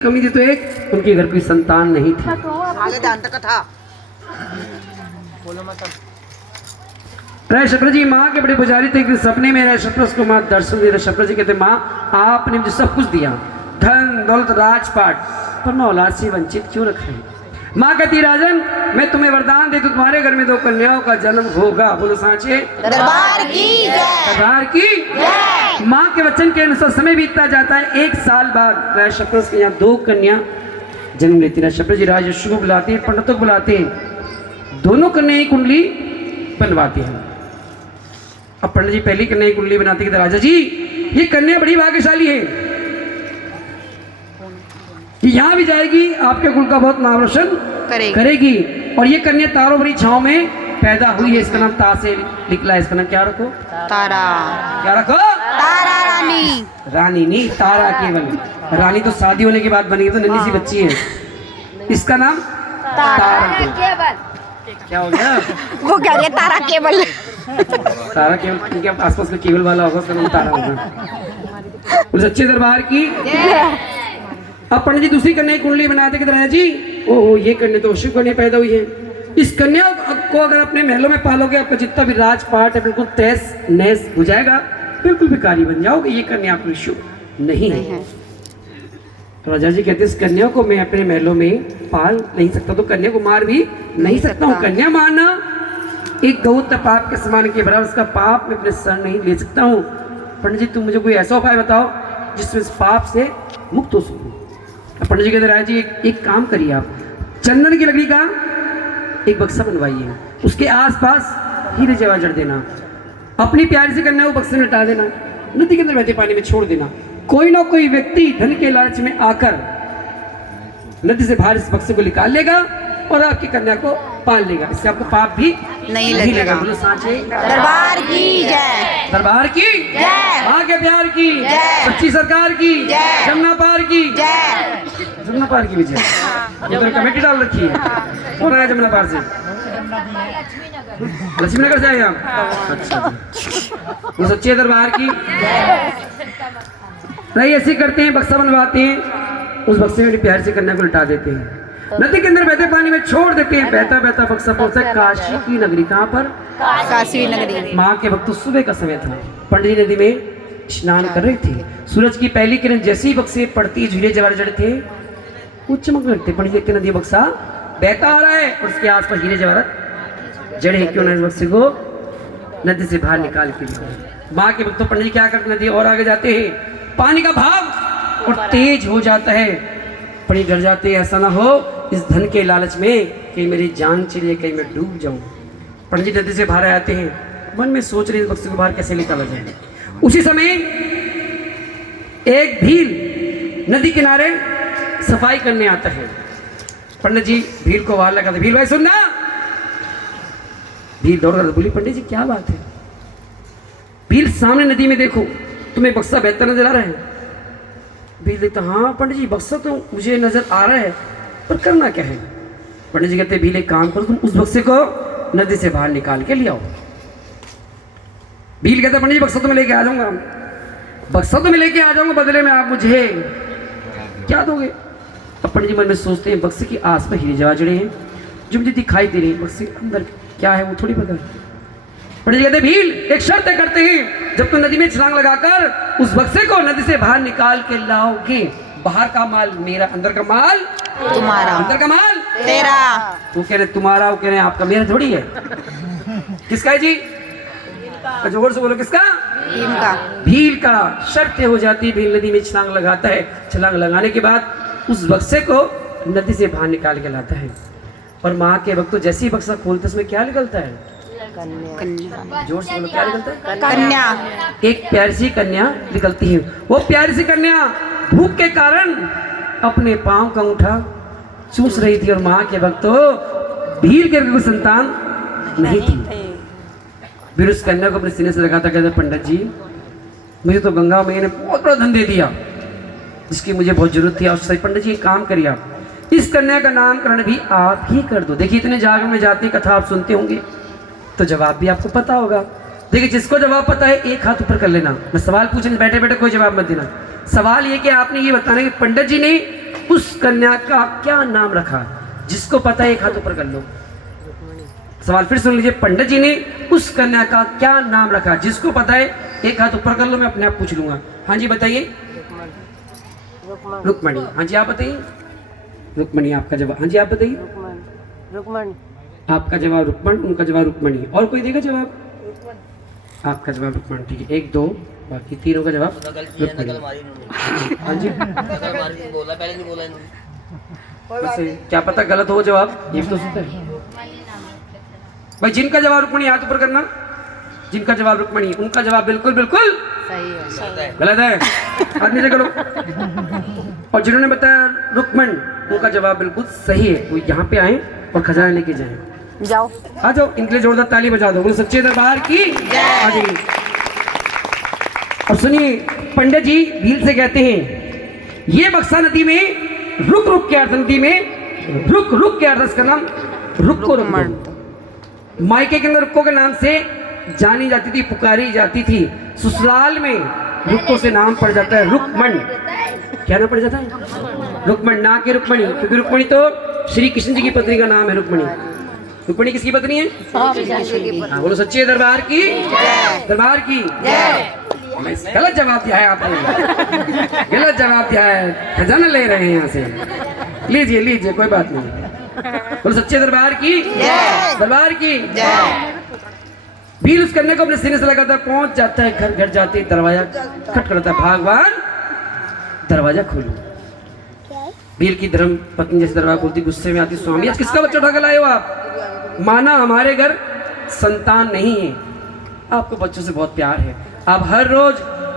कमी थी तो एक उनके घर कोई संतान नहीं थी। राय शप्र जी माँ के बड़े पुजारी थे कि सपने में राय शप्र को माँ दर्शन दे। शप्र जी कहते माँ आपने मुझे सब कुछ दिया, धन दौलत राजपाट, पर मैं औलाद से वंचित क्यों रख रही। माँ कहती राजन मैं तुम्हें वरदान दे तो तुम्हारे घर में 2 कन्याओं का जन्म होगा। बोलो सांचे दरबार की जय। दरबार की जय। माँ के वचन के अनुसार समय बीतता जाता है। 1 साल बाद राय शप्र के यहाँ 2 कन्या जन्म लेती। राय शप्र जी राजर्षि को बुलाते हैं, पंडितों को बुलाते हैं, दोनों कन्या की कुंडली बनवाती हैं। अब पंडित जी पहली कन्या की कुंडली बनाते कि राजा जी ये कन्या बड़ी भाग्यशाली है, यहाँ भी जाएगी आपके कुल का बहुत नाम रोशन करेगी। और ये कन्या तारों भरी छांव में पैदा हुई है, इसका नाम ता से निकला है। इसका नाम क्या रखो? तारा। क्या रखो? तारा रानी। रानी नहीं, तारा केवल। रानी तो शादी होने के बाद बनी है, तो नन्ही सी बच्ची है। इसका नाम तारा केवल। क्या हो गया? वो कह रही है तारा केवल। तारा केवल इनके आसपास में केवल वाला होगा, उसका नाम तारा होगा। उस अच्छे दरबार की। अब पंडित जी दूसरी कन्या की कुंडली बनाते कि राजा जी ओहो ये कन्या तो अशुभ कन्या पैदा हुई है, इस कन्या को अगर अपने महलों में पालोगे आपका जितना भी राजपाट है बिल्कुल तहस नहस हो जाएगा, बिल्कुल भिखारी बन जाओगे। ये कन्या आपके शुभ नहीं है। तो राजा जी कहते इस कन्या को मैं अपने महलों में पाल नहीं सकता, तो कन्या को मार भी नहीं सकता हूँ। कन्या मारना एक गौत पाप के समान के बराबर, उसका पाप मैं अपने सर नहीं ले सकता हूँ। पंडित जी तुम मुझे कोई ऐसा उपाय बताओ जिसमें इस पाप से मुक्त हो सकूँ। पंडित जी कहते राजा जी एक काम करिए, आप चंदन की लकड़ी का एक बक्सा बनवाइए, उसके आसपास हीरे जवाहर जड़ देना, अपनी प्यारी से कन्या वो बक्से में लटा देना, नदी के अंदर बहते पानी में छोड़ देना। कोई ना कोई व्यक्ति धन के लालच में आकर नदी से बाहर इस बक्से को निकाल लेगा और आपकी कन्या को पाल लेगा, इससे आपको पाप भी नहीं लगेगा। बोलो सांचे दरबार की जय। दरबार की जय। माँ के प्यार की जय। सच्ची सरकार की जय। जमुना पार की जय। जमुना पार की विजय। उधर कमेटी डाल रखी है, कौन आया जमुना पार से? लक्ष्मी नगर से आए आप? अच्छा वो सच्चे दरबार की नहीं। ऐसे करते हैं, बक्सा बनवाते हैं, उस बक्से में प्यार से कन्या को लटा देते हैं, नदी के अंदर बहते पानी में छोड़ देते हैं। बहता बहता बक्सा पहुंचा काशी की नगरी। कहाँ पर? काशी नगरी। माँ के वक्त सुबह का समय था, पंडित जी नदी में स्नान कर रहे थे। सूरज की पहली किरण जैसे ही बक्से पड़ती, हीरे जवाहर जड़ थे वो चमक लगते। पंडित जी के नदी बक्सा बहता आ रहा है और उसके आसपास हीरे जवाहर जड़े, क्यों ना इस बक्से को नदी से बाहर निकाल के लिए। माँ के वक्त पंडित जी क्या करते, नदी और आगे जाते हैं, पानी का भाव और तेज हो जाता है। पंडित डर जाते हैं ऐसा ना हो इस धन के लालच में कहीं मेरी जान चली, कहीं मैं डूब जाऊं। पंडित नदी से बाहर आते हैं, मन में सोच रहे हैं इस बक्से को बाहर कैसे निकाला जाए। उसी समय एक भील नदी किनारे सफाई करने आता है। पंडित जी भील को बाहर लगाते, भील भाई सुनना। भील दौड़ कर बोली पंडित जी क्या बात है? भील सामने नदी में देखो तुम्हें बक्सा बहता नजर आ रहा है। भील देखता हाँ पंडित जी बक्सा तो मुझे नजर आ रहा है, पर करना क्या है? पंडित जी कहते भील एक काम करो, तुम उस बक्से को नदी से बाहर निकाल के ले आओ। भील कहता पंडित जी बक्सा तो मैं लेके आ जाऊंगा, बक्सा तो मैं लेके आ जाऊंगा, बदले में आप मुझे क्या दोगे? अब पंडित जी मन में सोचते हैं बक्से के आसपास हीरे जवाहर जड़े हैं जो मुझे दिखाई दे रहे हैं, बक्से के अंदर क्या है वो थोड़ी पता है। पंडित जी कहते भील एक शर्त तय करते हैं, जब तुम नदी में छलांग लगाकर उस बक्से को नदी से बाहर निकाल के लाओगे, बाहर का माल मेरा, अंदर का माल तुम्हारा, अंदर का माल तेरा। वो कह रहे तुम्हारा, वो कह रहे आपका, मेरा थोड़ी है। किसका है जी? जोर से बोलो किसका? भीम का। भील का। शर्त हो जाती है, भील नदी में छलांग लगाता है, छलांग लगाने के बाद उस बक्से को नदी से बाहर निकाल के लाता है। और माँ के वक्त तो जैसे ही बक्सा खोलते उसमें क्या निकलता है? कन्या। जोर से बोलो क्या निकलता है? कन्या। एक प्यारी सी कन्या निकलती है। वो प्यारी सी कन्या भूख के कारण अपने पांव का अंगूठा चूस रही थी और माँ के वक्त तो भील के कोई संतान नहीं थी। फिर उस कन्या को अपने सीने से लगाता कहता पंडित जी मुझे तो गंगा मैया ने बहुत बड़ा धन दे दिया जिसकी मुझे बहुत जरूरत थी। और सही पंडित जी एक काम करिए, आप इस कन्या का नामकरण भी आप ही कर दो। देखिए इतने जागरण में जाती कथा आप सुनते होंगे तो जवाब भी आपको पता होगा। देखिए जिसको जवाब पता है एक हाथ ऊपर कर लेना, मैं सवाल पूछने बैठे बैठे कोई जवाब मत देना। सवाल ये कि आपने ये बताना कि पंडित जी ने उस कन्या का क्या नाम रखा? जिसको पता है एक हाथ ऊपर कर लो। सवाल फिर सुन लीजिए, पंडित जी ने उस कन्या का क्या नाम रखा? जिसको पता है एक हाथ ऊपर कर लो, मैं अपने आप पूछ लूंगा। हाँ जी बताइए। रुक्मणी। हाँ जी आप बताइए। रुक्मणी आपका जवाब। हाँ जी आप बताइए। रुक्मणी। आपका जवाब रुक्मण, उनका जवाब रुक्मणी। और कोई देगा जवाब? आपका जवाब रुक्मण। ठीक है, 1 2 बाकी तीनों का जवाब रुक्मणी। हाँ जी वैसे क्या पता गलत हो जवाब, ये भी तो सोचते हैं भाई। जिनका जवाब रुक्मणी हाथ ऊपर करना। जिनका जवाब रुक्मणी, उनका जवाब बिल्कुल बिल्कुल सही है। गलत है, हाथ नीचे करो। और जिन्होंने बताया रुक्मण, उनका जवाब बिल्कुल सही है। वो यहाँ पे आए और खजाना लेके जाए। जाओ। आ जाओ, इनके लिए जोरदार ताली बजा दो। बोलो सच्चे दरबार की आ जाइए। और सुनिए, पंडित जी भील से कहते हैं, ये बक्सा नदी में रुक रुक के अर्थ, नदी में रुक रुक के अर्थ, इसका नाम रुक्को रुक्को। मायके के अंदर रुक्को के नाम से जानी जाती थी, पुकारी जाती थी। ससुराल में रुक्को से नाम पड़ जाता है रुक्मण। क्या नाम पड़ जाता है? रुक्मण, ना कि रुक्मणी, क्योंकि रुक्मणी तो श्री कृष्ण जी की पत्नी का नाम है। रुक्मणी, रुक्मणी किसकी पत्नी है? हाँ, बोलो सच्चे दरबार की दरबार की। गलत जवाब दिया है आपने, गलत जवाब दिया है। खजाना ले रहे हैं यहाँ से। लीजिए लीजिए, कोई बात नहीं। बोलो सच्चे दरबार की दरबार की। भील उस कन्या को अपने सीने से लगाता, पहुंच जाता है घर। घर जाते दरवाजा खटखटाता है, भगवान दरवाजा खोलो। भील की धर्म पत्नी जैसे दरवाजा खोलती, गुस्से में आती, स्वामी आज किसका बच्चा उठा के लाए हो आप? माना हमारे घर संतान नहीं है, आपको बच्चों से बहुत प्यार है। आप हर रोज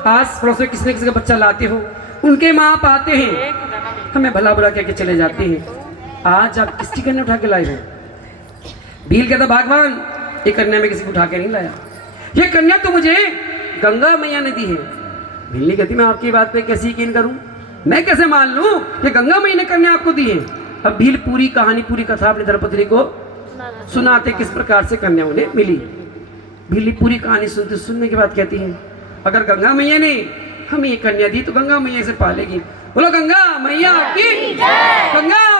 आस पड़ोस में किसी न किसी का बच्चा लाते हो, उनके माँ बाप आते हैं, हमें भला बुरा कह के चले जाते हैं। आज आप किसकी कन्या उठा के लाए हो? भील कहता, भगवान ये कन्या में किसी को उठा के नहीं लाया, ये कन्या तो मुझे गंगा मैया ने दी है। भील ने कहती, मैं आपकी बात पे कैसे यकीन करूं, मैं कैसे मान लूं ये गंगा मैया ने कन्या आपको दी है? अब भील पूरी कहानी, पूरी कथा अपनी धर्मपत्नी को सुनाते किस प्रकार से कन्या उन्हें मिली। भील पूरी कहानी सुनने के बाद कहती है, अगर गंगा मैया ने हमें ये कन्या दी तो गंगा मैया से पालेगी। बोलो गंगा मैया की, गंगा